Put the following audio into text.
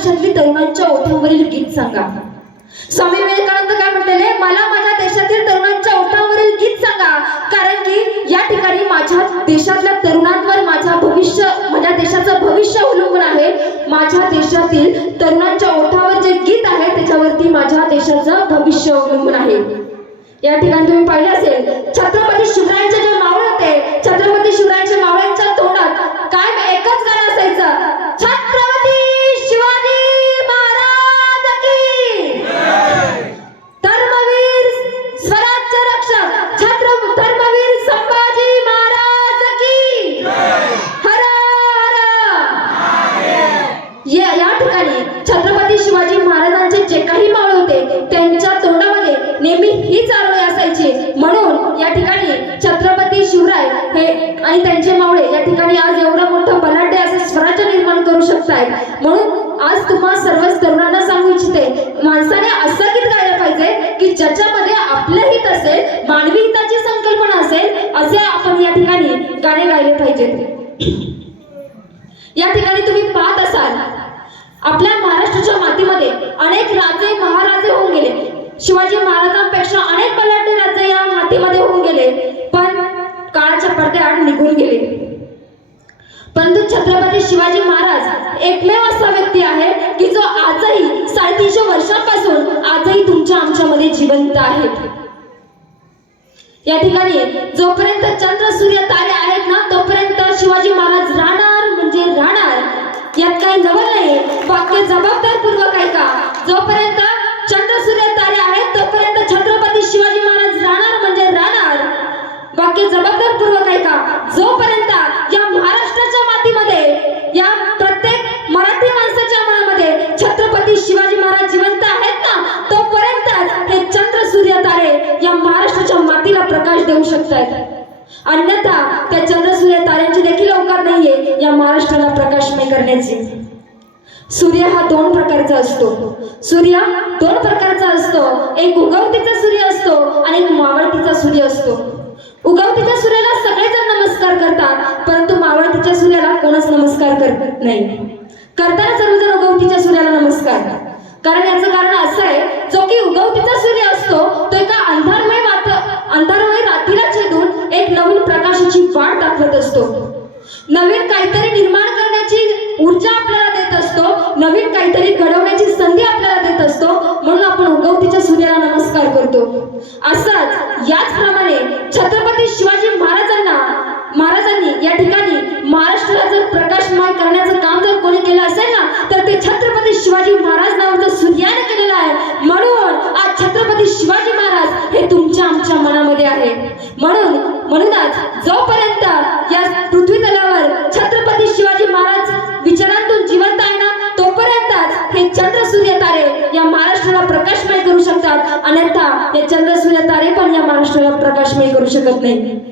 देशातली तरुणांच्या ओठांवरील गीत सांगा. स्वामी विवेकानंद काय म्हटलेले? मला माझ्या देशातील तरुणांच्या ओठांवरील गीत सांगा. कारण की या ठिकाणी माझ्या देशातल्या तरुणांवर माझा भविष्य माझ्या देशाचं भविष्य अवलंबून आहे. माझ्या देशातील तरुणांच्या ओठावर जे गीत आहे त्याच्यावरती माझ्या देशाचं भविष्य अवलंबून आहे. या ठिकाणी तुम्ही पाहिलं असेल छत्रपती शिवरायांचे जे मावळे होते छत्रपती शिवरायांचे मावळे या ठिकाणी छत्रपती शिवाजी महाराजांचे जे काही मावळे होते त्यांच्या तोंडामध्ये नेहमी हीच आरोळी असायची. म्हणून या ठिकाणी छत्रपती शिवराय हे आणि त्यांचे मावळे या ठिकाणी आज एवढं मोठं बलाढ्य असे स्वराज्य निर्माण करू शकतायत. म्हणून आज तुम्हा सर्वच तरुणांना सांगू इच्छिते माणसाने असं गीत गायला पाहिजे की ज्याच्यामध्ये आपलं हित असेल मानवी हिताची संकल्पना असेल असे आपण या ठिकाणी गाणे गायले पाहिजेत. या ठिकाणी तुम्ही पाहत असाल आपल्या महाराष्ट्राच्या मातीमध्ये अनेक राजे महाराजे होऊन गेले. शिवाजी महाराजांपेक्षा अनेक बलाढ्य राजे या मातीमध्ये होऊन गेले पण काळाच्या पडद्याआड निघून गेले. परंतु छत्रपती शिवाजी महाराज एकमेव असा व्यक्ती आहे की जो आजही साडेतीनशे वर्षांपासून आजही तुमच्या आमच्यामध्ये जिवंत आहेत या ठिकाणी जोपर्यंत चंद्र सूर्य तारे आहेत ना तोपर्यंत शिवाजी महाराज राहणार जबाबदारपूर्वक का? जोपर्यंत या महाराष्ट्राच्या मातीमध्ये या प्रत्येक मराठी माणसाच्या मनामध्ये छत्रपती शिवाजी महाराज जिवंत आहेत ना तोपर्यंत हे चंद्र सूर्य तारे या महाराष्ट्राच्या मातीला प्रकाश देऊ शकतात अन्यथा त्या चंद्र सूर्य ताऱ्यांची देखील अवकात नाहीये या महाराष्ट्राला प्रकाशमय करण्याची. सूर्य हा दोन प्रकारचा असतो. सूर्य दोन प्रकारचा असतो. एक उगवतीचा सूर्य असतो आणि एक मावळतीचा सूर्य असतो उगवतीच्या सूर्याला सगळेजण नमस्कार करतात परंतु मावळतीच्या सूर्याला कोणच नमस्कार करत नाही. करताना सर्वजण उगवतीच्या सूर्याला नमस्कार. कारण याचं कारण असं आहे जो की उगवतीचा सूर्य असतो तो एका अंधारमय अंधारमय रात्रीला छेदून एक नवीन प्रकाशाची वाट दाखवत असतो. नवीन काहीतरी निर्माण करण्याची ऊर्जा आपल्याला देत असतो नवीन काहीतरी घडवण्याची संधी आपल्याला देत असतो म्हणून आपण उगवतीच्या सूर्याला नमस्कार करतो. असाच याचप्रमाणे छत्रपती शिवाजी महाराजांना महाराजांनी या ठिकाणी महाराष्ट्राला जर प्रकाशमय करण्याचं काम जर कोणी केलं असेल ना तर ते छत्रपती शिवाजी महाराज नावाचं सूर्याने केलेलं आहे. म्हणून आज छत्रपती शिवाजी महाराज हे तुमच्या आमच्या मनामध्ये आहे. म्हणून म्हणूनच जोपर्यंत या पृथ्वी तलावर छत्रपती शिवाजी महाराज विचारांतून जिवंत आहे ना तोपर्यंतच हे चंद्र सूर्य तारे या महाराष्ट्राला प्रकाशमय करू शकतात. अन्यथा हे चंद्र सूर्य तारे पण या महाराष्ट्राला प्रकाशमय करू शकत नाही.